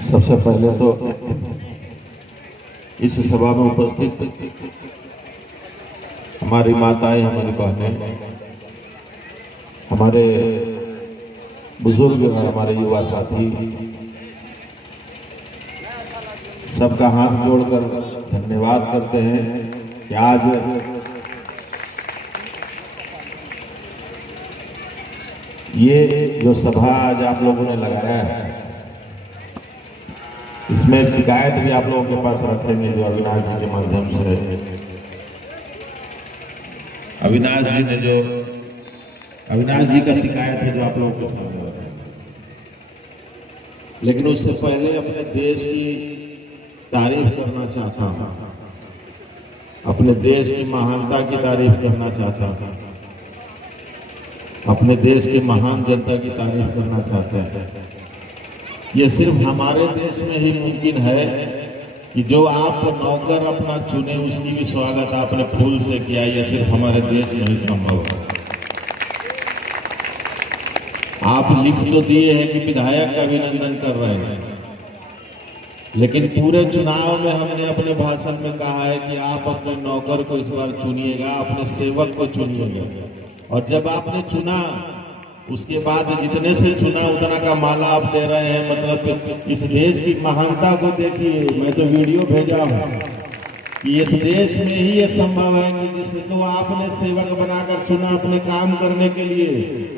सबसे पहले तो इस सभा में उपस्थित हमारी माताएं, हमारी बहनें, हमारे बुजुर्ग, हमारे युवा साथी, सबका हाथ जोड़कर धन्यवाद करते हैं कि आज ये जो सभा आज आप लोगों ने लगाया है, इसमें एक शिकायत भी आप लोगों के पास रखेंगे जो अविनाश जी के माध्यम से। अविनाश जी का शिकायत है जो आप लोगों के सामने रखेंगे। लेकिन उससे पहले अपने देश की तारीफ करना चाहता हूं, अपने देश की महानता की तारीफ करना चाहता हूं, अपने देश की महान जनता की तारीफ करना चाहते हैं। ये सिर्फ हमारे देश में ही मुमकिन है कि जो आप नौकर अपना चुने उसकी भी स्वागत आपने फूल से किया, यह सिर्फ हमारे देश में ही संभव है। आप लिख तो दिए हैं कि विधायक का अभिनंदन कर रहे हैं, लेकिन पूरे चुनाव में हमने अपने भाषण में कहा है कि आप अपने नौकर को इस बार चुनिएगा, अपने सेवक को चुनिएगा। और जब आपने चुना उसके बाद जितने से चुना उतना का माला आप दे रहे हैं। मतलब इस देश की महानता को देखिए। मैं तो वीडियो भेजा हूं कि इस देश में ही ये संभव है कि जिसको आपने सेवक बनाकर चुना अपने काम करने के लिए,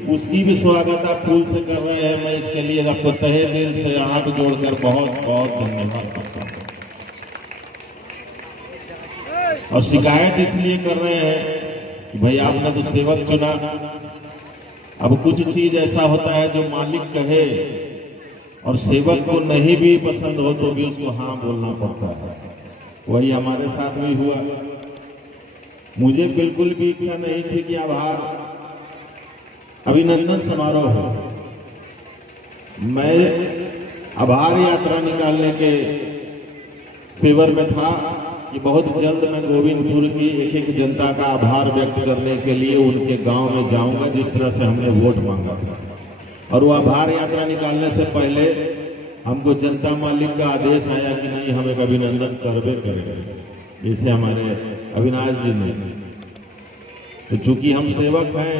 उसकी भी स्वागत आप फूल से कर रहे हैं। मैं इसके लिए आपको तहे दिल से हाथ जोड़कर बहुत बहुत धन्यवाद करता हूं। और शिकायत इसलिए कर रहे हैं कि भाई आपने तो सेवक चुना। अब कुछ चीज ऐसा होता है जो मालिक कहे और सेवक को नहीं भी पसंद हो तो भी उसको हाँ बोलना पड़ता है। वही हमारे साथ भी हुआ। मुझे बिल्कुल भी इच्छा नहीं थी कि अभिनंदन समारोह हो। मैं आभार यात्रा निकालने के फेवर में था कि बहुत जल्द मैं गोविंदपुर की एक एक जनता का आभार व्यक्त करने के लिए उनके गांव में जाऊंगा, जिस तरह से हमने वोट मांगा था। और वो आभार यात्रा निकालने से पहले हमको जनता मालिक का आदेश आया कि नहीं, हम एक अभिनंदन करबे करेंगे, जैसे हमारे अविनाश जी ने। तो चूंकि हम सेवक हैं,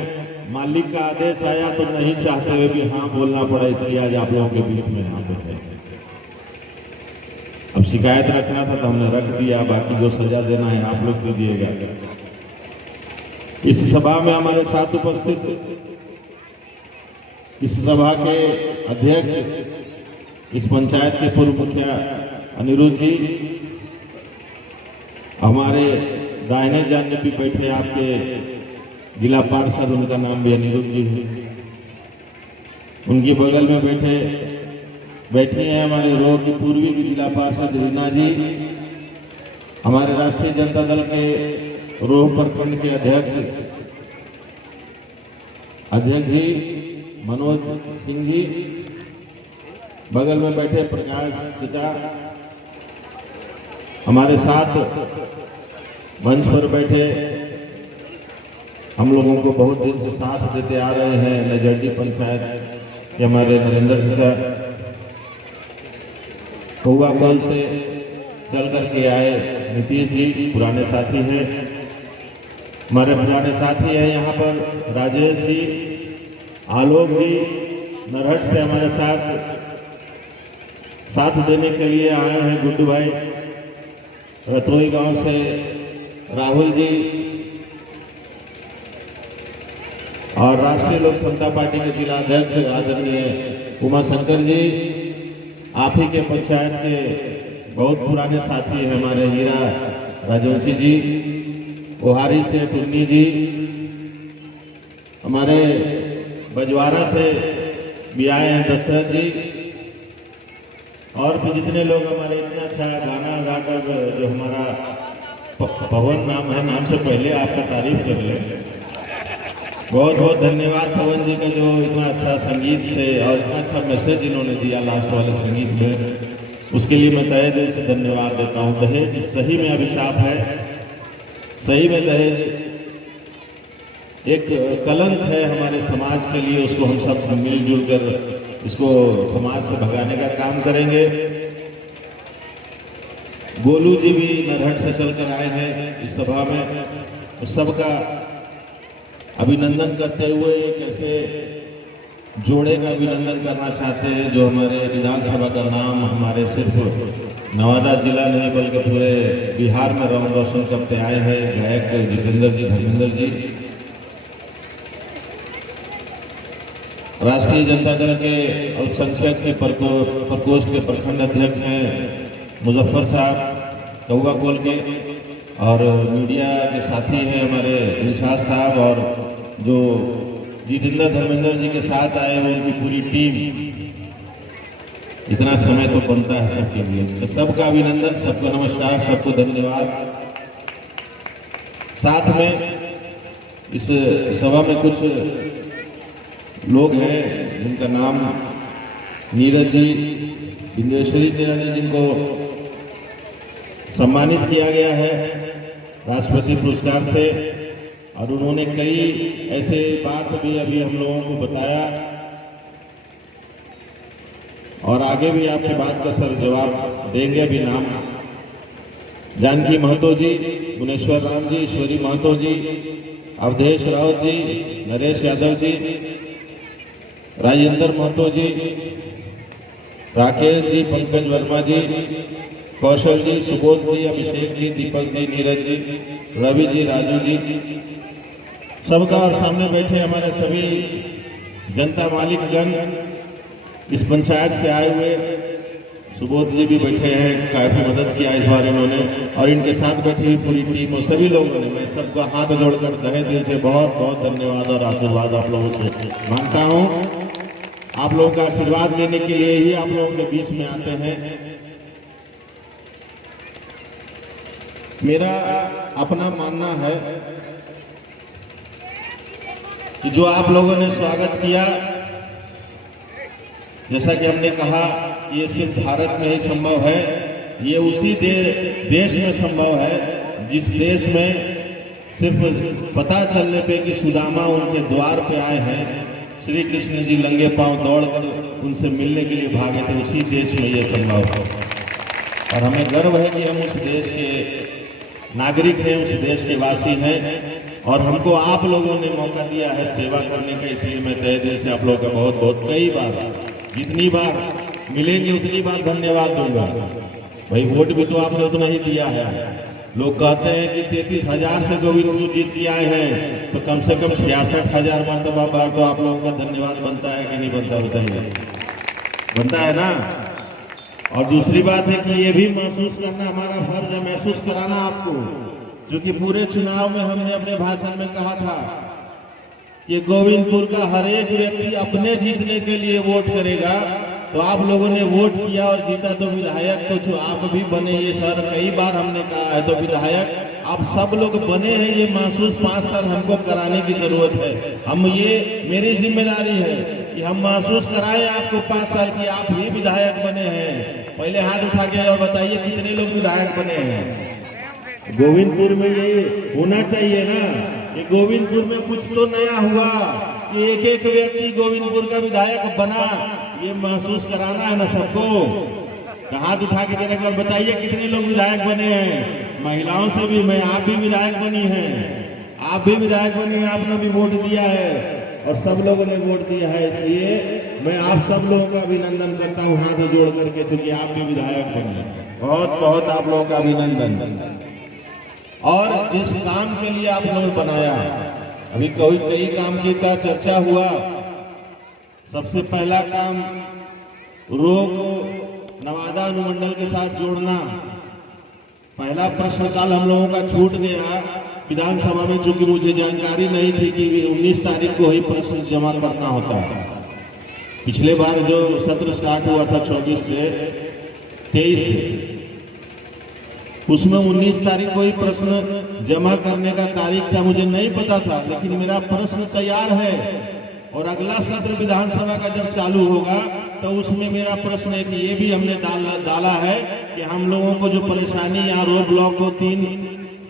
मालिक का आदेश आया तो नहीं चाहते हुए भी हाँ बोलना पड़ा, इसलिए आज आप लोगों के बीच में यहाँ पे है। अब शिकायत रखना था तो हमने रख दिया, बाकी जो सजा देना है आप लोग दे दिएगा। इस सभा में हमारे साथ उपस्थित इस सभा के अध्यक्ष, इस पंचायत के पूर्व मुखिया अनिरुद्ध जी, हमारे दाहिने जाने भी बैठे आपके जिला पार्षद, उनका नाम भी अनिरुद्ध जी, उनके बगल में बैठी हैं हमारे रोड की पूर्वी की जिला पार्षद रीना जी, हमारे राष्ट्रीय जनता दल के रोह प्रखंड के अध्यक्ष जी मनोज सिंह जी, बगल में बैठे प्रकाश पिता, हमारे साथ मंच पर बैठे हम लोगों को बहुत दिन से साथ देते आ रहे हैं नजरडी पंचायत के हमारे नरेंद्र पिता, कौआ कल से चल करके आए नीतीश जी, पुराने साथी हैं, हमारे पुराने साथी हैं यहाँ पर राजेश जी, आलोक जी, नरहट से हमारे साथ देने के लिए आए हैं गुड्डू भाई, रतोई गांव से राहुल जी, और राष्ट्रीय लोक समता पार्टी के जिला अध्यक्ष आदरणीय उमा शंकर जी, आप ही के पंचायत के बहुत पुराने साथी हैं हमारे हीरा राजवंशी जी, ओहारी से टुन्नी जी, हमारे बजवारा से भी आए हैं दशरथ जी, और भी जितने लोग हमारे इतना अच्छा गाना गाकर, जो हमारा पवन नाम है, नाम से पहले आपका तारीफ कर ले। बहुत बहुत धन्यवाद पवन जी का, जो इतना अच्छा संगीत से और इतना अच्छा मैसेज इन्होंने दिया लास्ट वाले संगीत में, उसके लिए मैं तहे दिल से धन्यवाद देता हूँ। दहेज सही में अभिशाप है, सही में दहेज एक कलंक है हमारे समाज के लिए, उसको हम सब मिलजुल कर इसको समाज से भगाने का काम करेंगे। गोलू जी भी नरहट से चलकर आए हैं इस सभा में, उस सबका अभिनंदन करते हुए एक ऐसे जोड़े का अभिनंदन करना चाहते हैं जो हमारे विधानसभा का नाम हमारे सिर्फ नवादा जिला नहीं बल्कि पूरे बिहार में नाम रोशन करते आए हैं, गायक जितेंद्र जी, धर्मेंद्र जी। राष्ट्रीय जनता दल के अल्पसंख्यक के प्रकोष्ठ के प्रखंड अध्यक्ष हैं मुजफ्फर साहब कौगा कोल के, और मीडिया के साथी हैं हमारे दिलशाद साहब, और जो जितेंद्र धर्मेंद्र जी के साथ आए हैं उनकी पूरी टीम। इतना समय तो बनता है सबके लिए, सबका अभिनंदन, सबको नमस्कार, सबको धन्यवाद। साथ में इस सभा में कुछ लोग हैं जिनका नाम नीरज जी, बिंदेश्वरी जी, जिनको सम्मानित किया गया है राष्ट्रपति पुरस्कार से, और उन्होंने कई ऐसे बात भी अभी हम लोगों को बताया, और आगे भी आपकी बात का सर जवाब देंगे। भी नाम जानकी महतो जी, गुणेश्वर राम जी, ईश्वरी महतो जी, अवधेश राउत जी, नरेश यादव जी, राजेंद्र महतो जी, राकेश जी, पंकज वर्मा जी, कौशल जी, सुबोध जी, अभिषेक जी, दीपक जी, नीरज जी, रवि जी, राजू जी, सबका, और सामने बैठे हमारे सभी जनता मालिकगण, इस पंचायत से आए हुए सुबोध जी भी बैठे हैं, काफी मदद किया इस बार इन्होंने, और इनके साथ बैठी हुई पूरी टीम और सभी लोगों ने, मैं सबका हाथ जोड़कर तहे दिल से बहुत बहुत धन्यवाद और आशीर्वाद आप लोगों से मांगता हूं। आप लोगों का आशीर्वाद लेने के लिए ही आप लोगों के बीच में आते हैं। मेरा अपना मानना है कि जो आप लोगों ने स्वागत किया, जैसा कि हमने कहा, ये सिर्फ भारत में ही संभव है, ये उसी देश में संभव है जिस देश में सिर्फ पता चलने पे कि सुदामा उनके द्वार पे आए हैं, श्री कृष्ण जी लंगे पांव दौड़कर उनसे मिलने के लिए भागे थे, उसी देश में ये संभव है। और हमें गर्व है कि हम उस देश के नागरिक हैं, उस देश के वासी हैं, और हमको आप लोगों ने मौका दिया है सेवा करने का, इसलिए मैं तहे दिल से आप लोगों का बहुत बहुत, कई बार, जितनी बार मिलेंगे उतनी बार धन्यवाद दूंगा। भाई वोट भी तो आपने उतना ही दिया है। लोग कहते हैं कि 33,000 से गोविंदपुर जीत के आए हैं, तो कम से कम 66,000 मरतबा बार तो आप लोगों का धन्यवाद बनता है कि नहीं बनता? बताइए, बनता है ना। और दूसरी बात है कि ये भी महसूस करना हमारा फर्ज है, महसूस कराना आपको, जो कि पूरे चुनाव में हमने अपने भाषण में कहा था कि गोविंदपुर का हर एक व्यक्ति अपने जीतने के लिए वोट करेगा। तो आप लोगों ने वोट किया और जीता, तो विधायक तो जो आप भी बने, ये सर कई बार हमने कहा है, तो विधायक आप सब लोग बने हैं, ये महसूस 5 साल हमको कराने की जरूरत है। हम, ये मेरी जिम्मेदारी है कि हम महसूस कराएं आपको 5 साल की आप ही विधायक बने हैं। पहले हाथ उठा के और बताइए कितने लोग विधायक बने हैं। गोविंदपुर में ये होना चाहिए ना कि गोविंदपुर में कुछ तो नया हुआ कि एक एक व्यक्ति गोविंदपुर का विधायक बना, ये महसूस कराना है ना सबको। हाथ उठा के देने और बताइए कितने लोग विधायक बने हैं। महिलाओं से भी, मैं, आप भी विधायक बनी हैं, आप भी विधायक बनी हैं, आपने भी वोट दिया है और सब लोगों ने वोट दिया है, इसलिए मैं आप सब लोगों का अभिनंदन करता हूँ हाथ जोड़ करके, चूंकि आप भी विधायक बने। बहुत बहुत आप लोगों का अभिनंदन। और जिस काम के लिए आप लोगों ने बनाया, अभी कई काम की का चर्चा हुआ। सबसे पहला काम रोग नवादा अनुमंडल के साथ जोड़ना। पहला प्रश्नकाल हम लोगों का छूट गया विधानसभा में, चूंकि मुझे जानकारी नहीं थी कि 19 तारीख को ही प्रश्न जमा करना होता है। पिछले बार जो सत्र स्टार्ट हुआ था 24 से 23 से, उसमें 19 तारीख को ही प्रश्न जमा करने का तारीख था, मुझे नहीं पता था, लेकिन मेरा प्रश्न तैयार है और अगला सत्र विधानसभा का जब चालू होगा तो उसमें मेरा प्रश्न है कि ये भी हमने डाला है कि हम लोगों को जो परेशानी यहाँ रो ब्लॉक को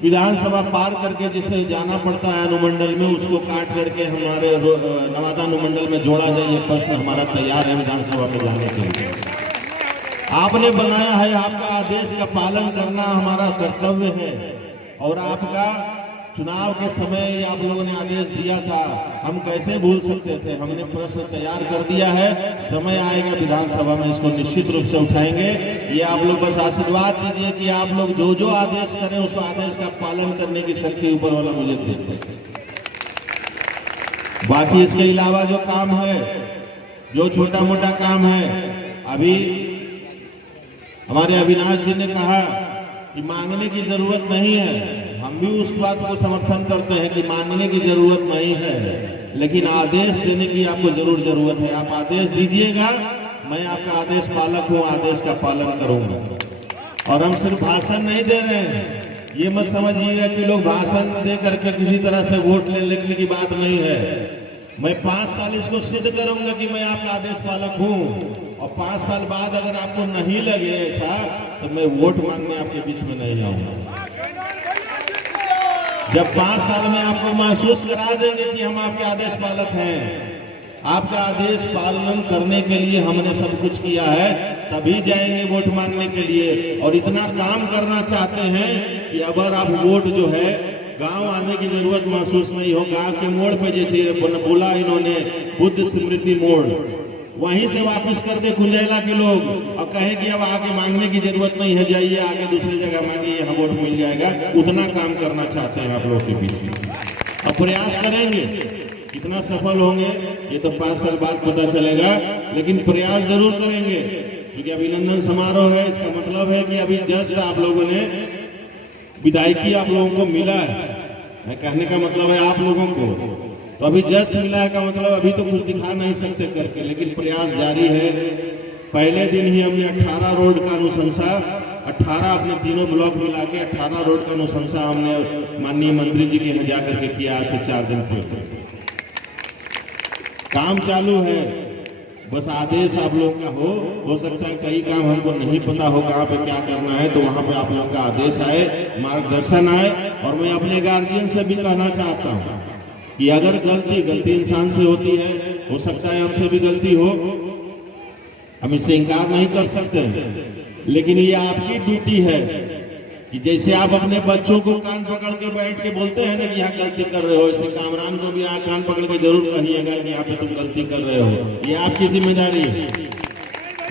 विधानसभा पार करके जिसे जाना पड़ता है अनुमंडल में, उसको काट करके हमारे नवादा अनुमंडल में जोड़ा जाए, ये प्रश्न हमारा तैयार है विधानसभा में जाने के लिए। आपने बनाया है, आपका आदेश का पालन करना हमारा कर्तव्य है। और आपका चुनाव के समय आप लोगों ने आदेश दिया था, हम कैसे भूल सकते थे। हमने प्रश्न तैयार कर दिया है, समय आएगा विधानसभा में इसको निश्चित रूप से उठाएंगे। ये आप लोग बस आशीर्वाद दीजिए कि आप लोग जो जो आदेश करें उस आदेश का पालन करने की शक्ति ऊपर वाला मुझे दे। बाकी इसके अलावा जो काम है, जो छोटा मोटा काम है, अभी हमारे अविनाश जी ने कहा कि मांगने की जरूरत नहीं है। हम भी उस बात को समर्थन करते हैं कि मांगने की जरूरत नहीं है, लेकिन आदेश देने की आपको जरूर जरूरत है। आप आदेश दीजिएगा, मैं आपका आदेश पालक हूं, आदेश का पालन करूंगा। और हम सिर्फ भाषण नहीं दे रहे हैं, ये मत समझिएगा कि लोग भाषण दे करके किसी तरह से वोट लेने की बात नहीं है। मैं 5 साल इसको सिद्ध करूंगा कि मैं आपका आदेश पालक हूं, और 5 साल बाद अगर आपको नहीं लगे ऐसा, तो मैं वोट मांगने आपके बीच में नहीं आऊंगा। जब 5 साल में आपको महसूस करा देंगे कि हम आपके आदेश पालक हैं, आपका आदेश पालन करने के लिए हमने सब कुछ किया है, तभी जाएंगे वोट मांगने के लिए। और इतना काम करना चाहते हैं कि अगर आप वोट जो है गांव आने की जरूरत महसूस नहीं हो। गांव के मोड़ पे जैसे बोला इन्होंने, बुद्ध स्मृति मोड़, वहीं से वापस कर दे खुंजैला के लोग, और कहे कि अब आगे मांगने की जरूरत नहीं है, जाइए आगे दूसरी जगह मांगिए, यहाँ वोट मिल जाएगा। उतना काम करना चाहते हैं आप लोगों के बीच में। अब प्रयास करेंगे, कितना सफल होंगे ये तो 5 साल बाद पता चलेगा, लेकिन प्रयास जरूर करेंगे। क्योंकि अभिनंदन समारोह है, इसका मतलब है कि अभी जस्ट आप लोगों ने विदायकी आप लोगों को मिला है। कहने का मतलब है आप लोगों को तो अभी जस्ट मिला है का मतलब अभी तो कुछ दिखा नहीं सकते करके, लेकिन प्रयास जारी है। पहले दिन ही हमने 18 रोड का अनुशंसा, 18 अपने तीनों ब्लॉक मिला के 18 रोड का अनुशंसा हमने माननीय मंत्री जी के यहाँ जाकर के किया। आज से 4 दिन पहले काम चालू है, बस आदेश आप लोग का हो सकता है कई काम हमको नहीं पता हो कहाँ पे क्या करना है, तो वहां पे आप लोगों का आदेश आए, मार्गदर्शन आए। और मैं अपने गार्जियन से भी कहना चाहता हूँ कि अगर गलती इंसान से होती है, हो सकता है हमसे भी गलती हो, हम इससे इनकार नहीं कर सकते, लेकिन ये आपकी ड्यूटी है कि जैसे आप अपने बच्चों को कान पकड़ के बैठ के बोलते हैं ना कि यहाँ गलती कर रहे हो, ऐसे कामरान को भी यहाँ कान पकड़ के जरूर कहिएगा कि यहाँ पे तुम गलती कर रहे हो। ये आपकी जिम्मेदारी है,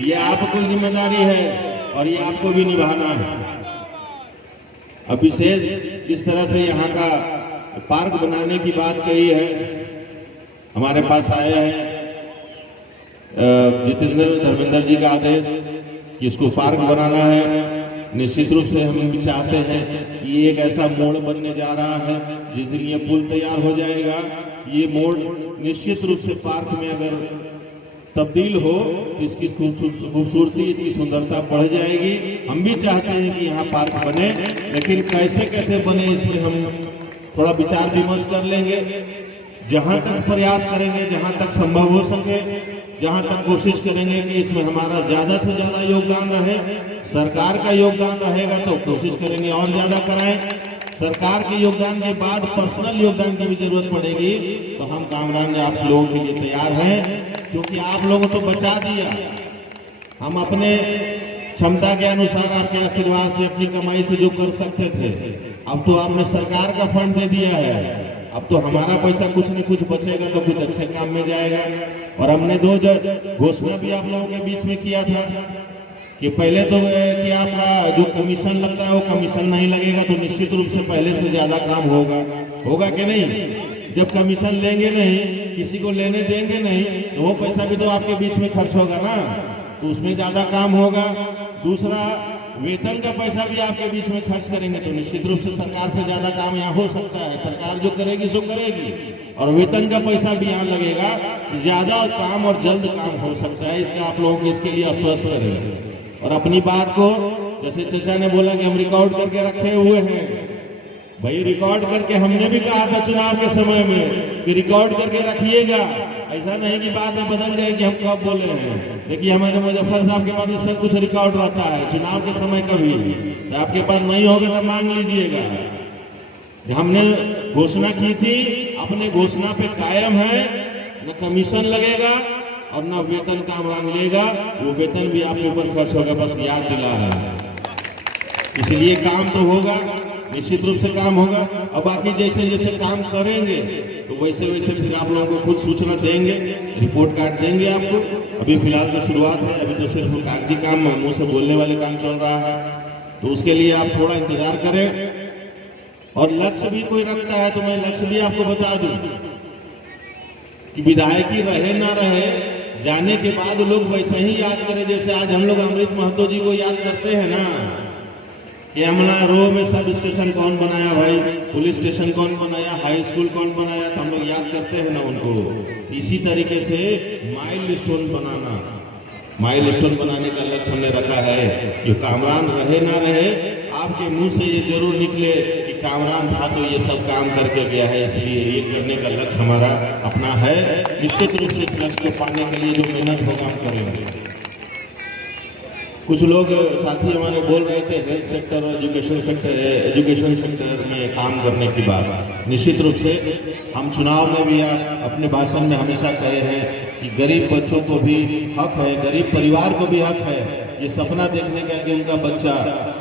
ये आपको जिम्मेदारी है और ये आपको भी निभाना है। अब विशेष जिस तरह से यहाँ का पार्क बनाने की बात कही है, हमारे पास आया है जितेंद्र धर्मेंद्र जी का आदेश कि इसको पार्क बनाना है। निश्चित रूप से हम भी चाहते हैं कि ये एक ऐसा मोड़ बनने जा रहा है जिस दिन ये पुल तैयार हो जाएगा, ये मोड़ निश्चित रूप से पार्क में अगर तब्दील हो तो इसकी खूबसूरती, इसकी सुंदरता बढ़ जाएगी। हम भी चाहते हैं कि यहाँ पार्क बने, लेकिन कैसे बने इस पर हम थोड़ा विचार विमर्श कर लेंगे। जहां तक प्रयास करेंगे, जहां तक संभव हो सके, जहां तक कोशिश करेंगे कि इसमें हमारा ज्यादा से ज्यादा योगदान रहे। सरकार का योगदान रहेगा तो कोशिश करेंगे और ज्यादा कराएं। सरकार के योगदान के बाद पर्सनल योगदान की भी जरूरत पड़ेगी तो हम कामरान आप लोगों के लिए तैयार हैं, क्योंकि आप लोगों तो बचा दिया। हम अपने क्षमता के अनुसार आपके आशीर्वाद से, अपनी कमाई से जो कर सकते थे, अब तो आपने सरकार का फंड दे दिया है। अब तो हमारा पैसा कुछ न कुछ बचेगा तो कुछ अच्छे काम में जाएगा। और हमने 2 घोषणा भी आप लोगों के बीच में किया था कि पहले तो कि आपका जो कमीशन लगता है वो कमीशन नहीं लगेगा, तो निश्चित रूप से पहले से ज्यादा काम होगा कि नहीं। जब कमीशन लेंगे नहीं, किसी को लेने देंगे नहीं, तो वो पैसा भी तो आपके बीच में खर्च होगा ना, तो उसमें ज्यादा काम होगा। दूसरा, वेतन का पैसा भी आपके बीच में खर्च करेंगे तो निश्चित रूप से सरकार से ज्यादा काम यहाँ हो सकता है। सरकार जो करेगी सो करेगी, और वेतन का पैसा भी यहाँ लगेगा, ज्यादा काम और जल्द काम हो सकता है। इसका आप लोगों को इसके लिए आश्वस्त करेंगे। और अपनी बात को, जैसे चचा ने बोला कि हम रिकॉर्ड करके रखे हुए हैं, भाई रिकॉर्ड करके हमने भी कहा था चुनाव के समय में कि रिकॉर्ड करके रखिएगा। ऐसा नहीं कि बाद में बदल जाए कि हम कब बोले हैं। देखिए हमारे मुजफ्फर साहब के पास सब कुछ रिकॉर्ड रहता है। चुनाव के समय कभी तो आपके पास नहीं होगा तो मांग लीजिएगा, हमने घोषणा की थी, अपने घोषणा पे कायम है, न कमीशन लगेगा और न वेतन कामरान लेगा, वो वेतन भी आपके ऊपर खर्च होगा, बस याद दिला रहा है। इसलिए काम तो होगा, निश्चित रूप से काम होगा, और बाकी जैसे जैसे काम करेंगे तो वैसे वैसे फिर आप लोगों को खुद सूचना देंगे, रिपोर्ट कार्ड देंगे आपको। अभी फिलहाल तो शुरुआत है, अभी तो सिर्फ कागजी काम, मुंह से बोलने वाले काम चल रहा है, तो उसके लिए आप थोड़ा इंतजार करें। और लक्ष्य भी कोई रखता है तो मैं लक्ष्य भी आपको बता दूं कि विधायकी रहे ना रहे, जाने के बाद लोग वैसे ही याद करें जैसे आज हम लोग अमृत महतो जी को याद करते हैं ना, कि अमला रो में सब स्टेशन कौन बनाया भाई, पुलिस स्टेशन कौन बनाया, हाई स्कूल कौन बनाया, तो हम लोग याद करते हैं ना उनको। इसी तरीके से माइलस्टोन बनाना, माइलस्टोन बनाने का लक्ष्य हमने रखा है कि कामरान रहे ना रहे, आपके मुंह से ये जरूर निकले कि कामरान था तो ये सब काम करके गया है, इसलिए ये करने का लक्ष्य हमारा अपना है। निश्चित रूप से इस लक्ष्य को पाने के लिए जो मेहनत होगा हम करेंगे। कुछ लोग साथी हमारे बोल रहे थे हेल्थ सेक्टर और एजुकेशन सेक्टर में काम करने की बात। निश्चित रूप से हम चुनाव में भी अपने भाषण में हमेशा कहे हैं कि गरीब बच्चों को भी हक है, गरीब परिवार को भी हक है ये सपना देखने का कि उनका बच्चा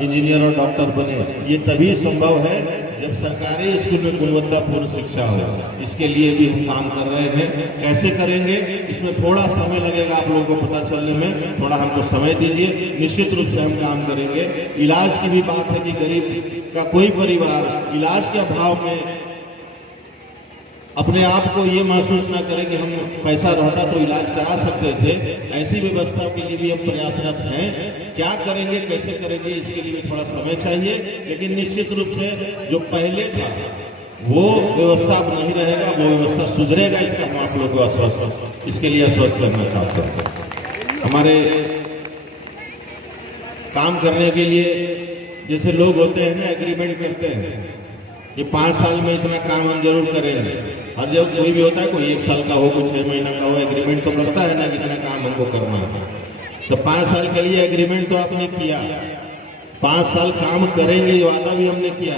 इंजीनियर और डॉक्टर बने। ये तभी संभव है जब सरकारी स्कूल में गुणवत्तापूर्ण शिक्षा हो। इसके लिए भी हम काम कर रहे हैं। कैसे करेंगे इसमें थोड़ा समय लगेगा, आप लोगों को पता चलने में थोड़ा हमको समय दीजिए। निश्चित रूप से हम काम करेंगे। इलाज की भी बात है कि गरीब का कोई परिवार इलाज के अभाव में अपने आप को ये महसूस ना करे कि हम पैसा रहता तो इलाज करा सकते थे, ऐसी व्यवस्था के लिए भी हम प्रयासरत हैं। क्या करेंगे, कैसे करेंगे, इसके लिए भी थोड़ा समय चाहिए, लेकिन निश्चित रूप से जो पहले था वो व्यवस्था अब नहीं रहेगा, वो व्यवस्था सुधरेगा, इसका हम आप लोग को आश्वस्त, इसके लिए आश्वस्त करना चाहते हैं। हमारे काम करने के लिए जैसे लोग होते हैं ना, एग्रीमेंट करते हैं कि 5 साल में इतना काम हम जरूर करेंगे, और जब कोई भी होता है, कोई 1 साल का हो, कोई 6 महीना का हो, एग्रीमेंट तो करता है ना कि इतना काम हमको करना है। तो 5 साल के लिए एग्रीमेंट तो आपने किया, 5 साल काम करेंगे ये वादा भी हमने किया।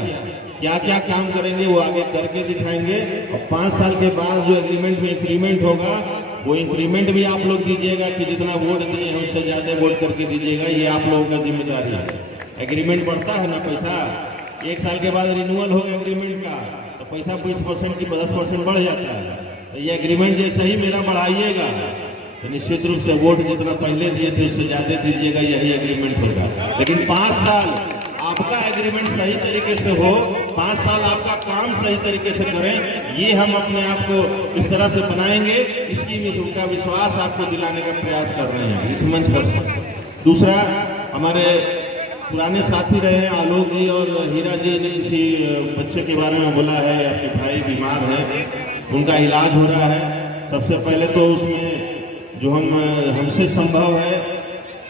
क्या क्या काम करेंगे वो आगे करके दिखाएंगे, और 5 साल के बाद जो एग्रीमेंट में इंक्रीमेंट होगा वो इंक्रीमेंट भी आप लोग दीजिएगा कि जितना वोट दिए हैं उससे ज्यादा वोट करके दीजिएगा, ये आप लोगों का जिम्मेदारी है। एग्रीमेंट बढ़ता है ना पैसा, 1 साल के बाद रिन्यूअल होगा एग्रीमेंट का तो पैसा 20% की 10% बढ़ जाता है। तो ये एग्रीमेंट जैसे ही मेरा बढ़ाइएगा तो निश्चित रूप से वोट जितना पहले दिए थे उससे ज्यादा दीजिएगा, यही एग्रीमेंट होगा। लेकिन 5 साल आपका एग्रीमेंट सही तरीके से हो, 5 साल आपका काम सही तरीके से करें, ये हम अपने आप को इस तरह से बनाएंगे, इसकी भी उनका विश्वास आपको दिलाने का प्रयास कर रहे हैं इस मंच पर। दूसरा, हमारे पुराने साथी रहे हैं आलोक जी और हीरा जी ने किसी बच्चे के बारे में बोला है, आपके भाई बीमार है, उनका इलाज हो रहा है। सबसे पहले तो उसमें जो हमसे संभव है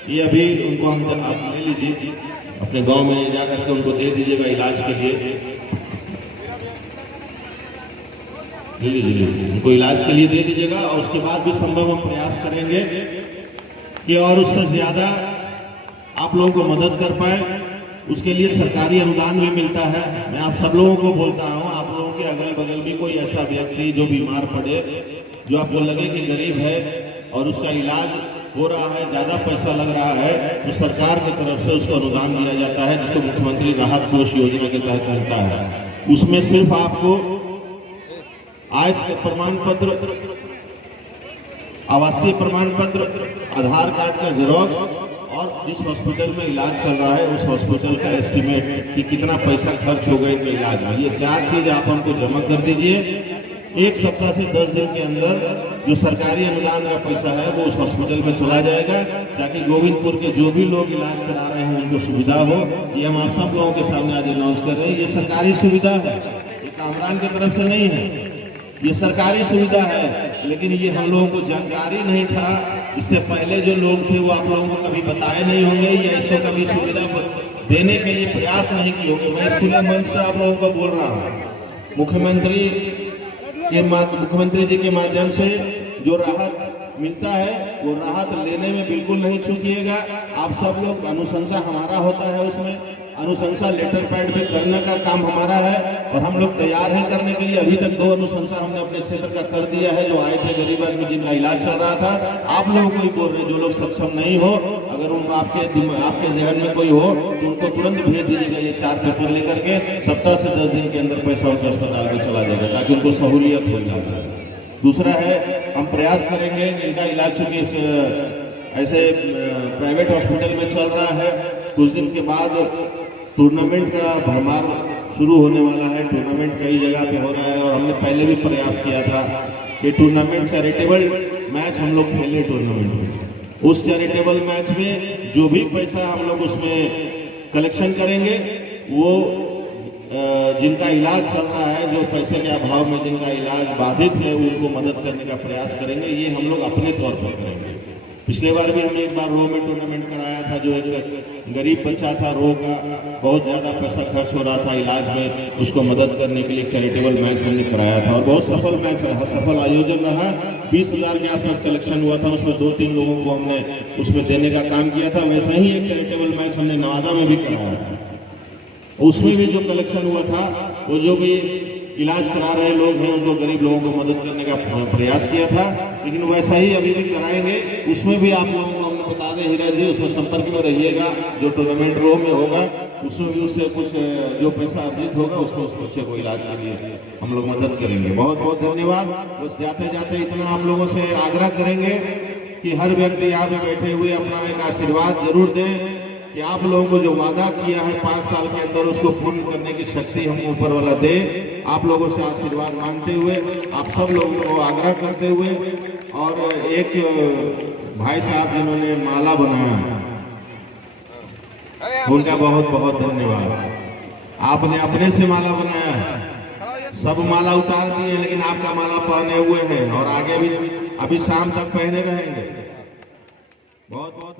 ये अभी उनको हम आप ले लीजिए, अपने गांव में जाकर के उनको दे दीजिएगा इलाज के लिए, ले लीजिए, उनको इलाज के लिए दे दीजिएगा। और उसके बाद भी संभव हम प्रयास करेंगे कि और उससे ज्यादा आप लोगों को मदद कर पाए। उसके लिए सरकारी अनुदान भी मिलता है। मैं आप सब लोगों को बोलता हूं, आप लोगों के अगल बगल भी कोई ऐसा व्यक्ति जो बीमार पड़े, जो आपको लगे कि गरीब है और उसका इलाज हो रहा है, ज्यादा पैसा लग रहा है, तो सरकार की तरफ से उसको अनुदान दिया जाता है, जिसको मुख्यमंत्री राहत कोष योजना के तहत मिलता है। उसमें सिर्फ आपको आय प्रमाण पत्र, आवासीय प्रमाण पत्र, आधार कार्ड का जेरॉक्स और जिस हॉस्पिटल में इलाज चल रहा है उस हॉस्पिटल का एस्टीमेट कि कितना पैसा खर्च हो गया इनके इलाज में, ये 4 चीज आप हमको जमा कर दीजिए। 1 सप्ताह से 10 दिन के अंदर जो सरकारी अनुदान का पैसा है वो उस हॉस्पिटल में चला जाएगा, ताकि गोविंदपुर के जो भी लोग इलाज करा रहे हैं उनको सुविधा हो। ये हम आप सब लोगों के सामने आज अनाउंस कर रहे हैं। ये सरकारी सुविधा है, ये कामरान की तरफ से नहीं है, ये सरकारी सुविधा है। लेकिन ये हम लोगों को जानकारी नहीं था, इससे पहले जो लोग थे वो आप लोगों को कभी बताए नहीं होंगे या इसको कभी सुविधा देने के लिए प्रयास नहीं किए होंगे। मैं इस खुले मंच से आप लोगों को बोल रहा हूँ, मुख्यमंत्री जी के माध्यम से जो राहत मिलता है वो राहत लेने में बिल्कुल नहीं चूकिएगा। आप सब लोग अनुशंसा हमारा होता है, उसमें अनुशंसा लेटर पैड भी करने का काम हमारा है और हम लोग तैयार हैं करने के लिए। अभी तक 2 अनुशंसा हमने अपने क्षेत्र का कर दिया है। जो आए थे गरीब आदमी जिनका इलाज चल रहा था, आप लोगों को ही बोल रहे हैं, जो लोग सक्षम नहीं हो, अगर उनको आपके जहन में कोई हो तो उनको तुरंत भेज दीजिएगा ये 4 पेपर लेकर के। सप्ताह से 10 दिन के अंदर पैसा उनके अस्पताल में चला जाएगा ताकि उनको सहूलियत हो जाए। दूसरा है, हम प्रयास करेंगे इनका इलाज चूंकि ऐसे प्राइवेट हॉस्पिटल में चल रहा है, कुछ दिन के बाद टूर्नामेंट का भरमार शुरू होने वाला है। टूर्नामेंट कई जगह पे हो रहा है और हमने पहले भी प्रयास किया था कि टूर्नामेंट चैरिटेबल मैच हम लोग खेले टूर्नामेंट में। उस चैरिटेबल मैच में जो भी पैसा हम लोग उसमें कलेक्शन करेंगे, वो जिनका इलाज चल रहा है, जो पैसे के अभाव में जिनका इलाज बाधित है, उनको मदद करने का प्रयास करेंगे। ये हम लोग अपने तौर पर करेंगे। पिछले बार भी हमने एक बार रो में टूर्नामेंट कराया था, जो एक गरीब बच्चा था, रो का बहुत ज्यादा पैसा खर्च हो रहा था इलाज में, उसको मदद करने के लिए चैरिटेबल मैच हमने कराया था और बहुत सफल मैच रहा, सफल आयोजन रहा। 20,000 के आसपास कलेक्शन हुआ था, उसमें 2-3 लोगों को हमने उसमें देने का काम किया था। वैसा ही एक चैरिटेबल मैच हमने नवादा में भी कराया था, उसमें भी जो कलेक्शन हुआ था, वो जो भी इलाज करा रहे लोग हैं उनको, गरीब लोगों को मदद करने का प्रयास किया था। लेकिन वैसा ही अभी भी कराएंगे। उसमें भी आप लोगों को हमने बता दें हीरा जी, उसमें संपर्क में रहिएगा। जो टूर्नामेंट रो में होगा उसमें भी उससे कुछ जो पैसा अर्जित होगा उसमें उस बच्चे को इलाज के लिए हम लोग मदद करेंगे। बहुत बहुत धन्यवाद। बस जाते जाते इतना आप लोगों से आग्रह करेंगे कि हर व्यक्ति यहाँ पे बैठे हुए अपना एक आशीर्वाद जरूर दें कि आप लोगों को जो वादा किया है 5 साल के अंदर, उसको पूर्ण करने की शक्ति हम ऊपर वाला दे। आप लोगों से आशीर्वाद मांगते हुए, आप सब लोगों को आग्रह करते हुए, और एक भाई साहब जिन्होंने माला बनाया, उनका बहुत बहुत धन्यवाद। आपने अपने से माला बनाया है, सब माला उतार दिए, लेकिन आपका माला पहने हुए हैं और आगे भी अभी शाम तक पहने रहेंगे। बहुत बहुत